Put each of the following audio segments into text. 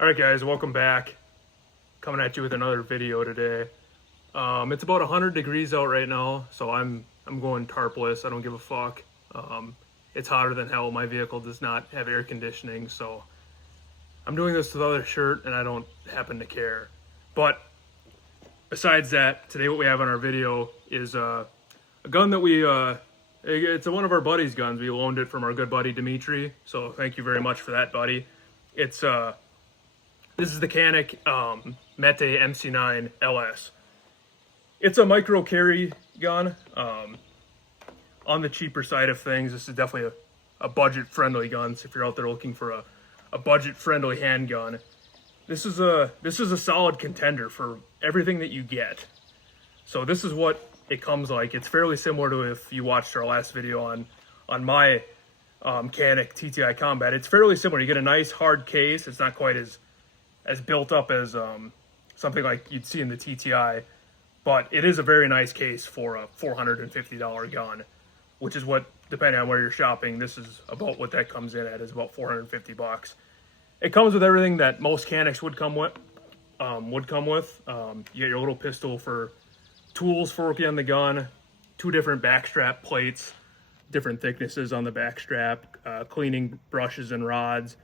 Alright guys, welcome back. Coming at you with another video today. It's about 100 degrees out right now, so I'm going tarpless. I don't give a fuck. It's hotter than hell. My vehicle does not have air conditioning, so I'm doing this without a shirt and I don't happen to care. But besides that, today what we have on our video is a gun that it's one of our buddy's guns. We loaned it from our good buddy Dimitri, so thank you very much for that, buddy. This is the Canik METE MC9 LS. It's a micro carry gun. On the cheaper side of things, this is definitely a budget-friendly gun. So if you're out there looking for a budget-friendly handgun, this is a solid contender for everything that you get. So this is what it comes like. It's fairly similar to if you watched our last video on my Canik TTI Combat. It's fairly similar. You get a nice hard case. It's not quite as built up as something like you'd see in the TTI, but it is a very nice case for a $450 gun, which is what, depending on where you're shopping, this is about what that comes in at, is about 450 bucks. It comes with everything that most Caniks would come with. You get your little pistol for tools for working on the gun, 2 different backstrap plates, different thicknesses on the backstrap, cleaning brushes and rods,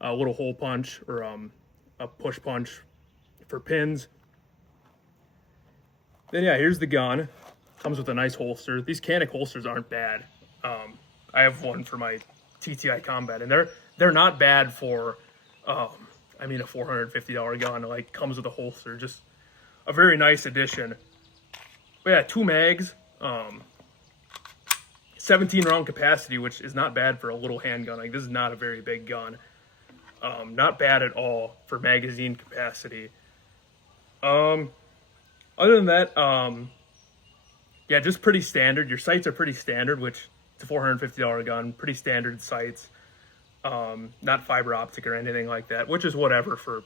a little hole punch or a push punch for pins. Then yeah, here's the gun. Comes with a nice holster. These Canik holsters aren't bad. I have one for my TTI Combat, and they're not bad for a $450 gun. Like, comes with a holster, just a very nice addition. But yeah, 2 mags, 17 round capacity, which is not bad for a little handgun. Like, this is not a very big gun. Not bad at all for magazine capacity. Other than that, yeah, just pretty standard. Your sights are pretty standard, which it's a $450 gun, pretty standard sights. Not fiber optic or anything like that, which is whatever for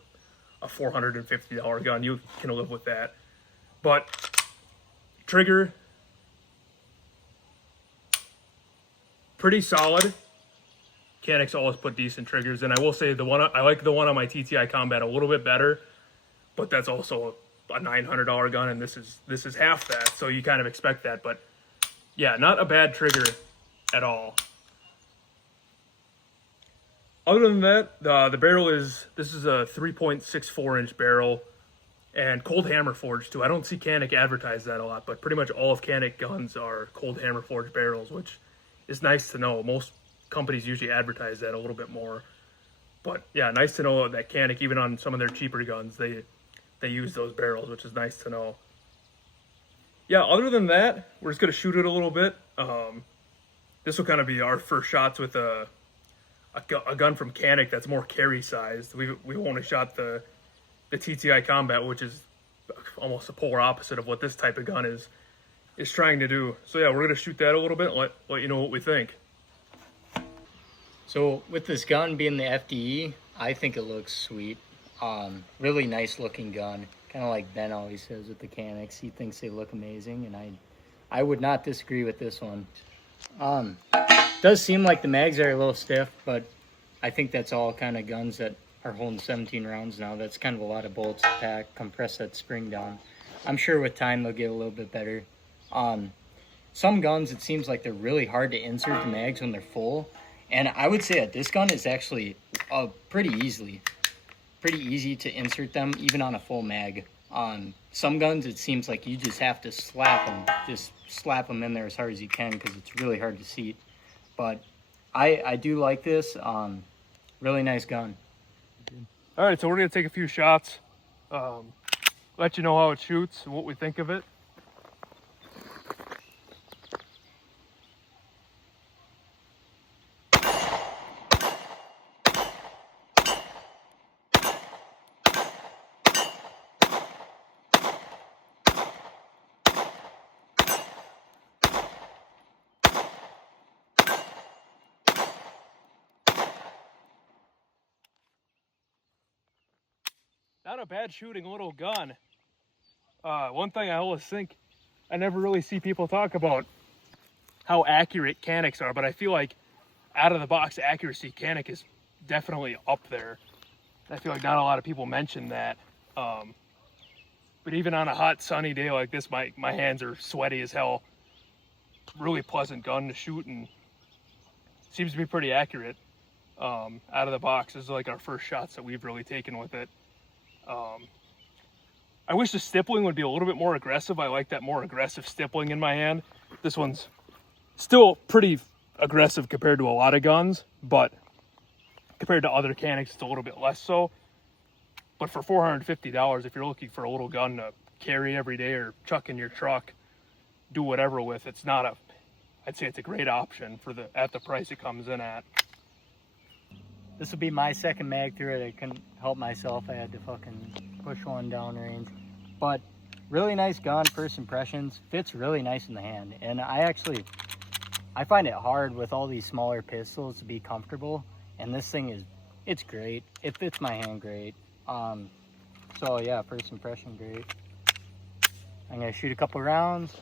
a $450 gun. You can live with that. But trigger, pretty solid. Canik's always put decent triggers, and I will say I like the one on my TTI Combat a little bit better, but that's also a $900 gun, and this is half that, so you kind of expect that. But yeah, not a bad trigger at all. Other than that, the barrel this is a 3.64 inch barrel, and cold hammer forged too. I don't see Canik advertise that a lot, but pretty much all of Canik guns are cold hammer forged barrels, which is nice to know. Most companies usually advertise that a little bit more, but yeah, nice to know that Canik, even on some of their cheaper guns, they use those barrels, which is nice to know. Yeah, other than that, we're just gonna shoot it a little bit. This will kind of be our first shots with a gun from Canik that's more carry sized. We've only shot the TTI Combat, which is almost the polar opposite of what this type of gun is trying to do. So yeah, we're gonna shoot that a little bit and let you know what we think. So with this gun being the FDE, I think it looks sweet. Really nice looking gun. Kind of like Ben always says with the Caniks. He thinks they look amazing, and I would not disagree with this one. Does seem like the mags are a little stiff, but I think that's all kind of guns that are holding 17 rounds now. That's kind of a lot of bullets to pack, compress that spring down. I'm sure with time they'll get a little bit better. Some guns, it seems like they're really hard to insert the mags when they're full. And I would say that this gun is actually pretty easy to insert them, even on a full mag. On some guns, it seems like you just have to slap them in there as hard as you can, because it's really hard to seat. But I do like this. Really nice gun. All right, so we're gonna take a few shots, let you know how it shoots and what we think of it. Not a bad shooting little gun. One thing I always think, I never really see people talk about how accurate Caniks are, but I feel like out of the box accuracy, Canik is definitely up there. I feel like not a lot of people mention that. But even on a hot sunny day like this, my hands are sweaty as hell. Really pleasant gun to shoot, and seems to be pretty accurate out of the box. This is like our first shots that we've really taken with it. I wish the stippling would be a little bit more aggressive. I like that more aggressive stippling in my hand. This one's still pretty aggressive compared to a lot of guns, but compared to other Canics, it's a little bit less so. But for $450, if you're looking for a little gun to carry every day or chuck in your truck, do whatever with, it's not a, I'd say it's a great option for at the price it comes in at. This will be my second mag through it. I couldn't help myself. I had to fucking push one down range. But really nice gun, first impressions. Fits really nice in the hand. And I find it hard with all these smaller pistols to be comfortable. And this thing it's great. It fits my hand great. So yeah, first impression, great. I'm gonna shoot a couple rounds.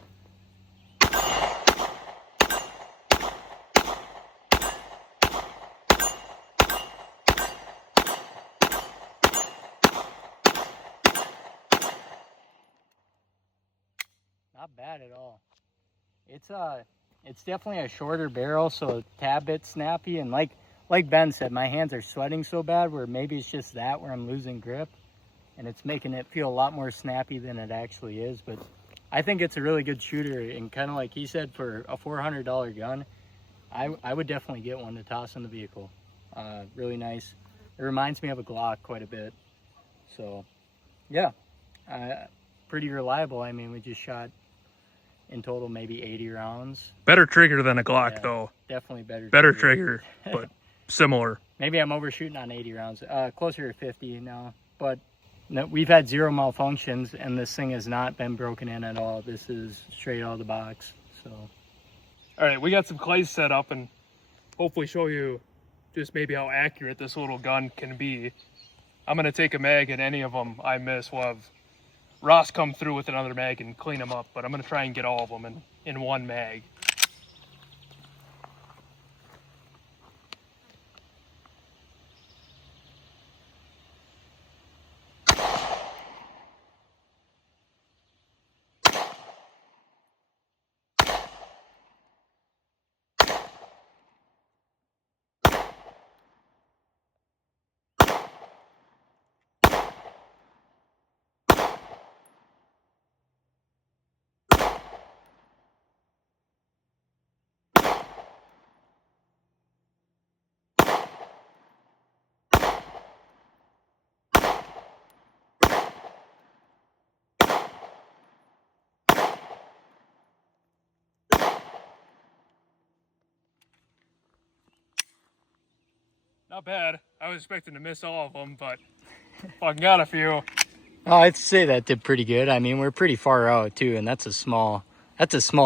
Not bad at all. It's definitely a shorter barrel, so a tad bit snappy, and like Ben said, my hands are sweating so bad where maybe it's just that where I'm losing grip, and it's making it feel a lot more snappy than it actually is. But I think it's a really good shooter, and kind of like he said, for a $400 gun, I would definitely get one to toss in the vehicle. Really nice. It reminds me of a Glock quite a bit. So yeah, pretty reliable. I mean, we just shot in total maybe 80 rounds. Better trigger than a Glock, Yeah, though. Definitely better. Better trigger, but similar. Maybe I'm overshooting on 80 rounds. Closer to 50 now. But no, we've had 0 malfunctions, and this thing has not been broken in at all. This is straight out of the box. So, all right, we got some clays set up, and hopefully show you just maybe how accurate this little gun can be. I'm gonna take a mag, and any of them I miss, we'll have Ross come through with another mag and clean them up, but I'm gonna try and get all of them in one mag. Not bad. I was expecting to miss all of them, but fucking got a few. oh, I'd say that did pretty good. I mean, we're pretty far out too, and that's a small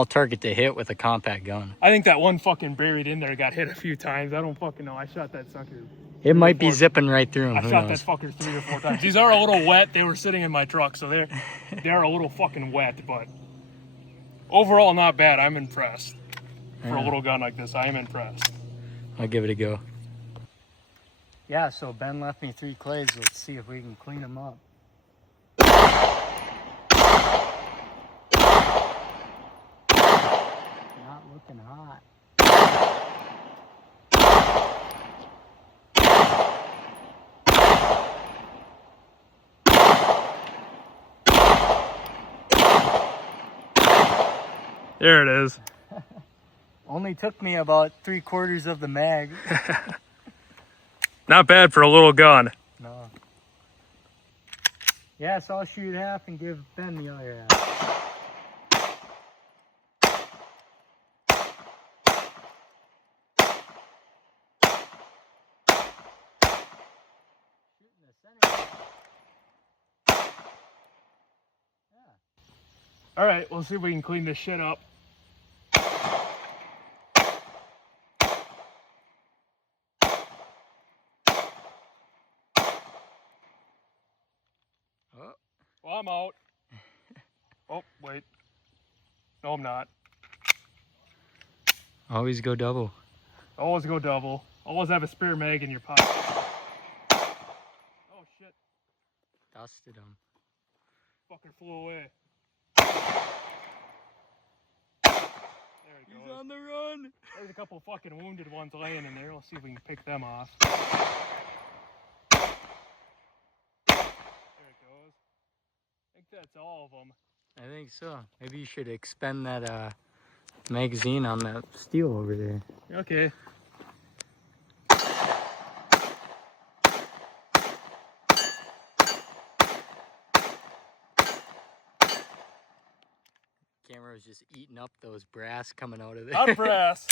target to hit with a compact gun. I think that one fucking buried in there got hit a few times. I don't fucking know. I shot that sucker. It might be zipping right through them. I shot that fucker 3 or 4 times. These are a little wet. They were sitting in my truck, so they're a little fucking wet, but overall not bad. I'm impressed. For a little gun like this, I am impressed. I'll give it a go. Yeah, so Ben left me 3 clays. Let's see if we can clean them up. Not looking hot. There it is. Only took me about 3/4 of the mag. Not bad for a little gun. No. Yeah, so I'll shoot half and give Ben the other half. Shooting the center. Yeah. All right, we'll see if we can clean this shit up. Well, I'm out. Oh, wait. No, I'm not. Always go double. Always go double. Always have a spare mag in your pocket. Oh, shit. Dusted him. Fucking flew away. There he goes. He's on the run. There's a couple fucking wounded ones laying in there. Let's see if we can pick them off. There it goes. I think that's all of them. I think so. Maybe you should expend that magazine on that steel over there. Okay. Camera was just eating up those brass coming out of there. Not brass.